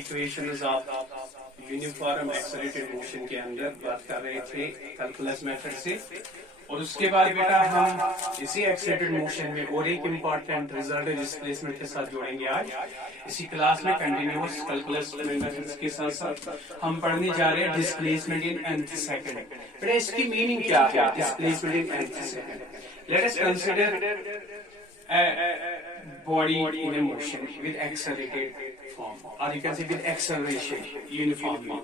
Equations of uniform accelerated motion के अंदर बात कर रहे थे कैलकुलस मेथड से, और उसके बाद बेटा हम इसी एक्सेलरेटेड मोशन में और एक इम्पॉर्टेंट रिजल्ट डिस्प्लेसमेंट के साथ जोड़ेंगे। आज इसी क्लास में कंटिन्यूअस कैलकुलस मेथड्स के साथ साथ हम पढ़ने जा रहे हैं डिस्प्लेसमेंट इन nth सेकंड। बेटा इसकी मीनिंग क्या है displacement in nth second? Let us consider body in a motion with accelerated form, or you can say with acceleration uniformly।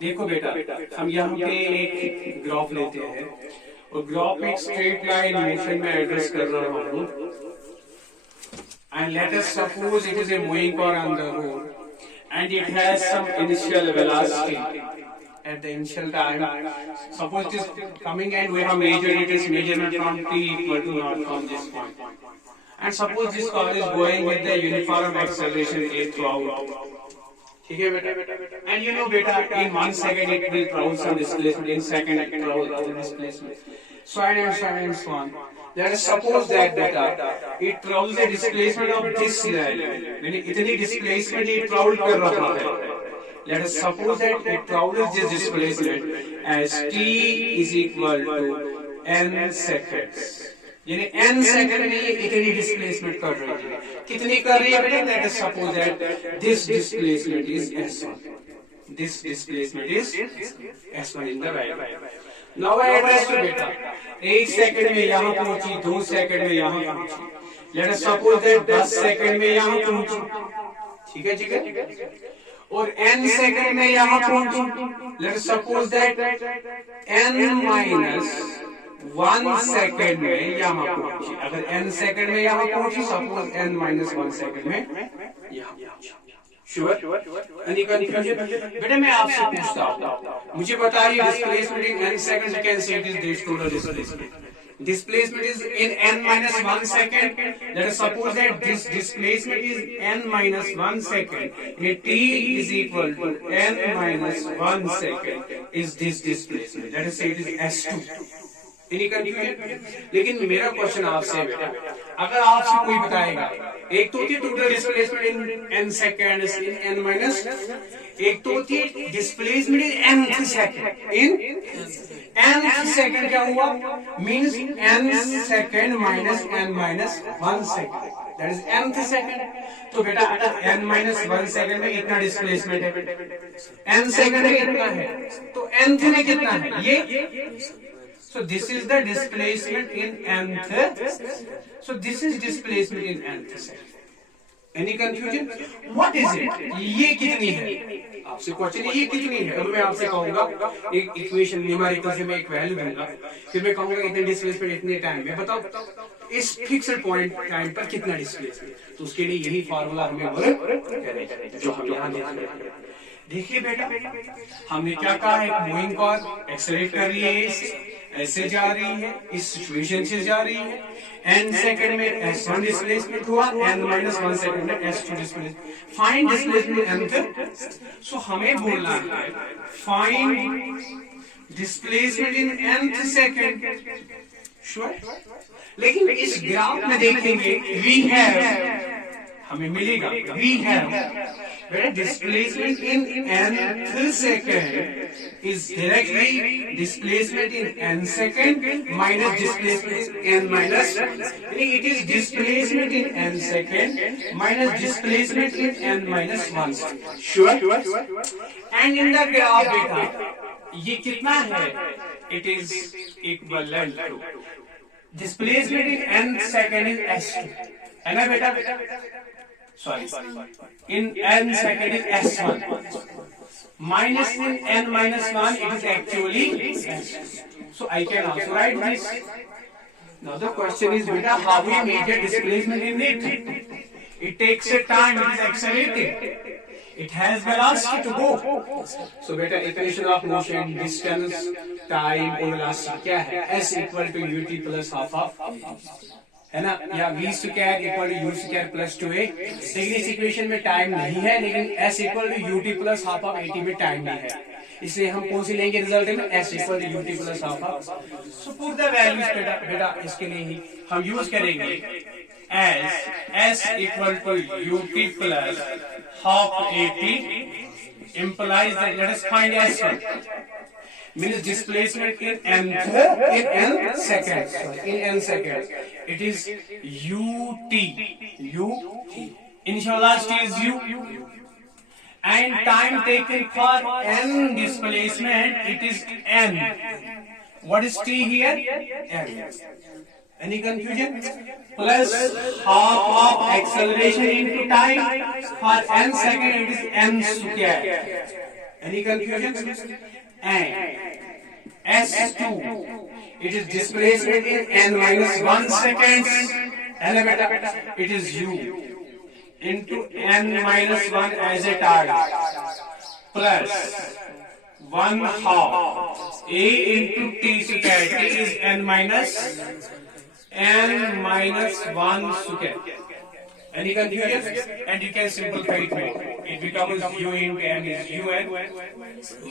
देखो बेटा हम यहाँ पे एक ग्राफ लेते हैं और ग्राफ में स्ट्रेट लाइन मोशन में एड्रेस कर रहा हूँ, and let us suppose it is a moving car on the road and it has some initial velocity at the initial time. Suppose it is coming and we have measured its measurement from t equal to naught from this point. And suppose this car is going with the uniform acceleration a throughout. ठीक है बेटा? And you know बेटा in 1 second it will travel some displacement, in second it travel other displacement. So on and so on and so on. Let us suppose that बेटा it travels a displacement of this level. यानी इतनी displacement it travel कर रहा है. Let us suppose that it travels this displacement as t is equal to n seconds. यानी n second में ये इतनी डिस्प्लेसमेंट कर रही है। कितनी कर रही है बेटा? Let us suppose that this displacement is s1। This displacement is s1 in the value. Now address to बेटा 1 सेकंड में यहां पहुंची, 2 सेकंड में यहां पहुंची, late us suppose that 10 second में यहां पहुंची। ठीक है? और n सेकंड में यहां पहुंची, late us suppose that n minus 1 second में यहाँ पहुंची। अगर n सेकंड में यहाँ पहुंची, सपोज n माइनस 1 सेकंड में यहाँ पहुंची। श्योर? Any confusion? बेटा मैं आपसे पूछता हूँ, मुझे बताइए displacement in n second, you can say it is this total displacement. Displacement is in n minus 1 second. Let us suppose that this displacement is n minus 1 second. And t is equal to n minus 1 second is this displacement. Let us say it is s2. Any confusion? लेकिन मेरा question आपसे बेटा, अगर आपसे कोई बताएगा एक तो होती है total displacement in n second in n minus, एक तो होती है displacement in nth second in nth second. क्या हुआ? Means n second minus n minus 1 second, that is nth second. तो बेटा n माइनस 1 सेकेंड में इतना डिस्प्लेसमेंट है, n सेकेंड में इतना है, तो nth में कितना है ये? So this is the displacement in nth. So this is displacement in nth second. Any confusion? What is it? ये कितनी है? आपसे क्वेश्चन ये कितनी है? अब मैं आपसे कहूँगा एक इक्वेशन न्यूमेरिकल से मैं एक वैल्यू दूंगा, फिर मैं कहूँगा इतने डिस्प्लेसमेंट इतने टाइम में, बताओ इस फिक्स्ड पॉइंट टाइम पर कितना डिस्प्लेसमेंट। तो उसके लिए यही फार्मूला हमें जो हम यहाँ देख रहे हैं। देखिए बेटा हमने क्या कहा है, मूविंग कार एक्सेलरेट कर रही है, ऐसे जा रही है, इस सिचुएशन से जा रही है, n सेकंड में s1 डिस्प्लेसमेंट हुआ, n माइनस 1 सेकंड में s2 displacement. Find displacement nth। So हमें बोलना है find displacement in nth second. Sure? लेकिन इस ग्राफ में देखेंगे वी हैव, हमें मिलेगा we have displacement in nth second is directly displacement in n second minus displacement in n minus, it is displacement in n second minus displacement in n minus 1 second. Sure? And in the graph बेटा ये कितना है? It is equivalent to displacement in n second is s2, है ना बेटा? Sorry, in n second is s1 minus in n minus 1 it is actually s2. So I can also write this. Now the question is beta, how we measure displacement in it? It takes a time, it is accelerated, it has velocity to go. So beta equation of motion, distance, time और velocity क्या है? S equal to ut plus half of, है ना, या v square equal to u square plus 2a। लेकिन इस equation में time नहीं है, लेकिन s equal to ut plus half of 80 में टाइम नहीं है, इसलिए हम कौन सी लेंगे रिजल्ट में? s equal to ut plus half of. So put the values बेटा इसके लिए ही हम यूज करेंगे as s equal to ut plus half at implies that let us find s1 means displacement in n seconds. It is ut. Initial velocity is u. And time taken for n displacement, it is n. What is t here? N. Any confusion? Plus half of acceleration into time for n second, it is n square. Any confusion? And S2, it is displacement in n minus 1 seconds. It is u into n minus 1 as a target plus 1 half a into t square. T is n minus 1 square. Any confusion? And you can simplify it more. It becomes u into n is un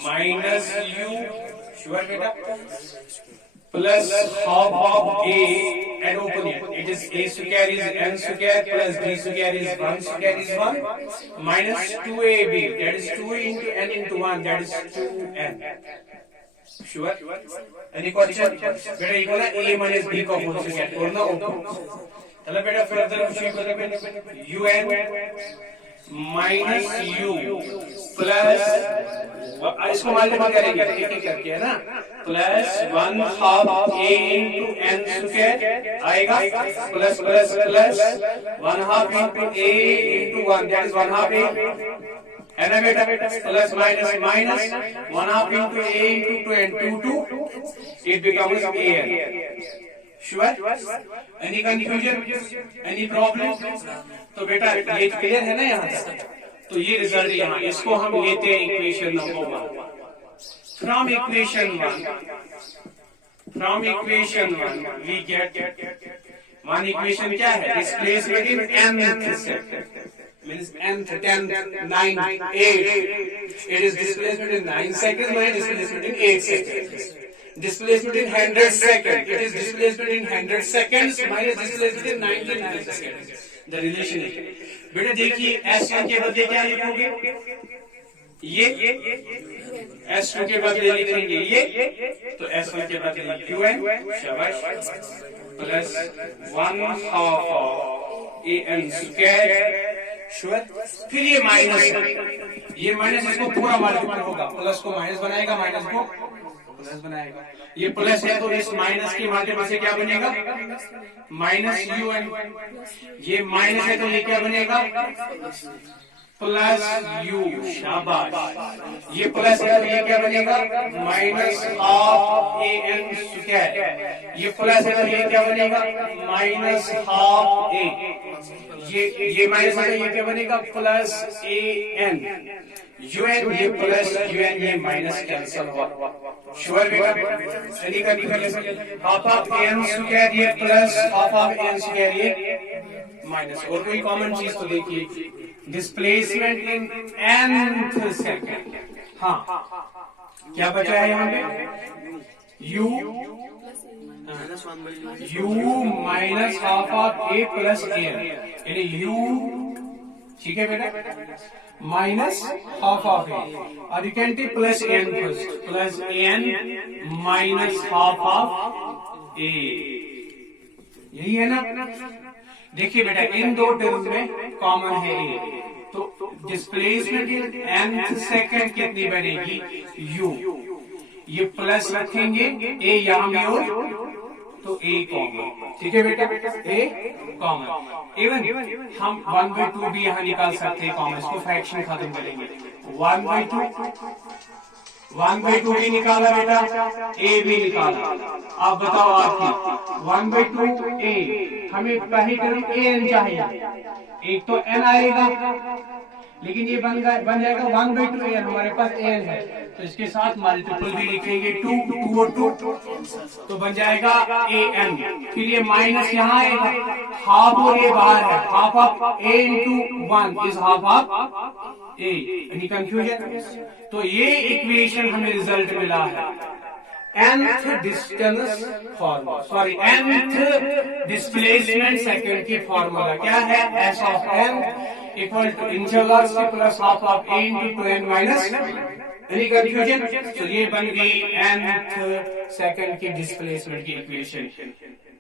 minus u, sure beta, plus half of a and open it. It is a square is n square plus b square is 1 square is 1 minus 2ab, that is 2 into n into 1, that is 2n. Sure? Any question? Beta equal a minus b का whole square और ना open. चलो बेटा further उसी को लेंगे un minus u plus इसको multiply करेंगे एक एक करके है ना plus 1 half a into n square आएगा plus plus plus 1 half into a into 1 that is 1 half a है ना बेटा plus minus minus 1 half into a into 2 and 2 it becomes a n. Sure? Any confusion? Any problem? तो बेटा ये clear है ना यहाँ तक? तो ये रिजल्ट यहाँ इसको हम लेते हैं equation number 1. From equation 1 we get one equation क्या है? Displacement in nth second means nth 10 9 8 it is displacement in 9 seconds minus displacement in 8 seconds. Displacement in 100 seconds. It is displacement in 100 seconds minus displacement in 1900 seconds. The relation is. बेटा देखिए S1 के बदले क्या लिखोगे? ये S2 के बदले लिखेंगे ये तो S1 के बदले UN शाबाश plus 1 half of AN square. Sure? फिर ये माइनस इसको पूरा मल्टीपल होगा प्लस को माइनस बनाएगा माइनस को प्लस बनाएगा ये प्लस है तो इस माइनस के माध्यम से क्या बनेगा माइनस un ये माइनस है तो ये क्या बनेगा प्लस u शाबाश ये प्लस है तो ये क्या बनेगा माइनस हाफ an स्क्वायर ये प्लस है तो ये क्या बनेगा माइनस हाफ a ये माइनस है तो ये क्या बनेगा प्लस an un ये प्लस un ये माइनस कैंसिल हुआ. Sure बेटा चलिए कर हाफ ऑफ an स्क्वायर ये plus half of an square ये माइनस और कोई कॉमन चीज तो देखिए डिस्प्लेसमेंट इन nth सेकंड. हाँ क्या बचा है यहाँ पे u minus half of a plus an यानी u ठीक है बेटा माइनस हाफ ऑफ ए और you can take plus N first plus N minus half of A यही है ना. देखिए बेटा इन दो टर्म में कॉमन है ए तो डिस्प्लेसमेंट इन nth सेकंड कितनी बनेगी u ये प्लस रखेंगे ए यहाँ भी और तो ए कॉमन ठीक है बेटा ए कॉमन इवन हम 1/2 भी यहाँ निकाल सकते हैं कॉमन इसको फ्रैक्शन खत्म करेंगे 1/2 भी निकाला बेटा ए भी निकाला. आप बताओ आपकी 1/2 ए हमें पहली टर्म ए एन चाहिए एक तो एन आएगा लेकिन ये बन जाएगा 1/2 एन हमारे पास एन है तो इसके साथ मल्टीपल भी लिखेंगे 2 और 2 तो बन जाएगा ए एन फिर ये माइनस यहाँ आएगा हाफ और ये बाहर है half of a into 1 is half of a. Any confusion? तो ये इक्वेशन हमें रिजल्ट मिला है nth distance formula, sorry nth displacement second की फॉर्मूला क्या है? s of n equal to initial velocity plus half of a into 2n minus, any confusion? तो ये बन गई nth सेकंड की डिस्प्लेसमेंट की इक्वेशन।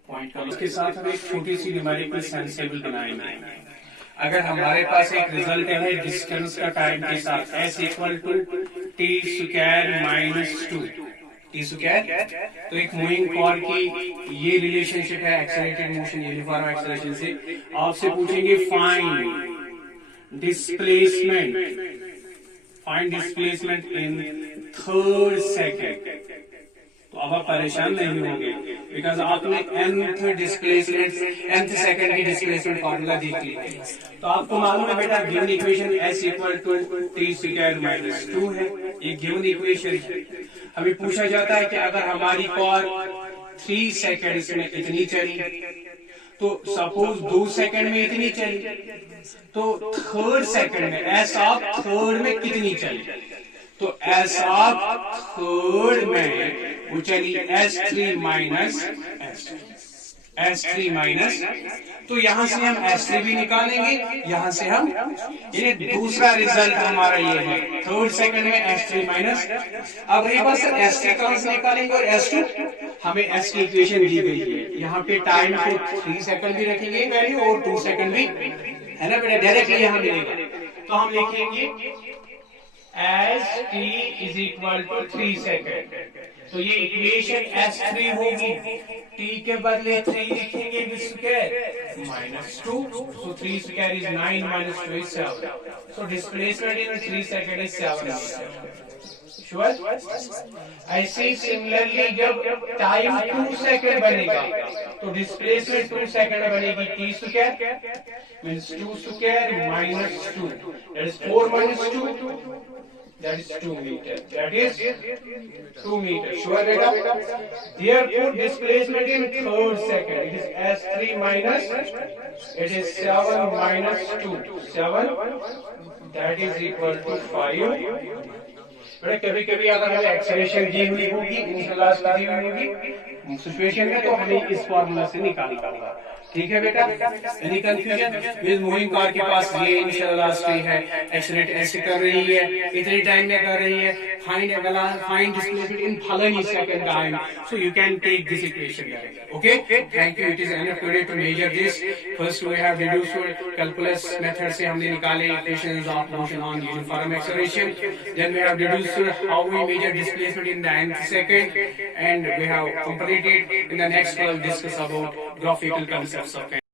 पॉइंट कर लो। इसके साथ हम एक छोटी सी न्यूमेरिकल सेंसेबल बनाएंगे। अगर हमारे पास एक रिजल्ट है डिस्टेंस का टाइम के साथ s equal to T square minus 2 T square, तो एक मूविंग कॉर्ड की ये रिलेशनशिप है एक्सेलरेटेड मोशन यूनिफॉर्म एक्सेलरेशन से। आपसे पूछेंगे find displacement in third second, तो अब आप परेशान नहीं होंगे बिकॉज आपने nth सेकंड की डिस्प्लेसमेंट फॉर्मूला देख ली है। तो आपको मालूम है बेटा given equation s equal to T square minus 2 है, ये गिवन इक्वेशन है। हमें पूछा जाता है कि अगर हमारी कॉर्ड 3 सेकंड में इतनी चली, तो सपोज 2 सेकंड में इतनी चली, तो थर्ड सेकंड में s ऑफ थर्ड में कितनी चली? तो s ऑफ थर्ड में वो चली S3 माइनस S3 माइनस, तो यहां से हम S3 भी निकालेंगे, यहां से हम ये दूसरा रिजल्ट हमारा ये है थर्ड सेकंड में S3 माइनस। अब रही बात सर S3 कहां से निकालेंगे और S2, हमें S की इक्वेशन दी गई है, यहाँ पे टाइम को 3 सेकंड भी रखेंगे वैल्यू और 2 सेकंड भी है ना बेटा, डायरेक्टली यहाँ मिलेगा। तो हम लिखेंगे as t is equal to 3 second, तो ये इक्वेशन S3 होगी, t के बदले 3 लिखेंगे with square minus 2, so 3 square is 9 minus 2 is 7, so displacement in 3 second is 7 metre. Sure? ऐसे सिमिलरली जब टाइम 2 सेकंड बनेगा तो डिस्प्लेसमेंट 2 सेकंड बनेगी t square means 2 square minus 2, that is 4 minus 2, that is 2 meter, that is 2 meter। sure beta? Therefore displacement in third second it is S3 minus, it is 7 minus 2, 7, that is equal to 5। बेटा कभी कभी अगर हमें acceleration दी हुई होगी, initial velocity दी हुई होगी situation में, तो हमें इस फॉर्मूला से निकालना होगा। ठीक है बेटा? Any confusion? With moving car के पास ये इनिशियल वेलोसिटी है, एक्सेलरेट ऐसे कर रही है, इतने टाइम में कर रही है, find displacement in following second time, so you can take this equation direct. Okay, thank you. It is enough today to measure this. First we have reduced calculus method से हमने निकाले equations of motion on uniform acceleration, then we have reduced how we measure displacement in the nth second, and we have completed in the next class discuss about graphical concepts of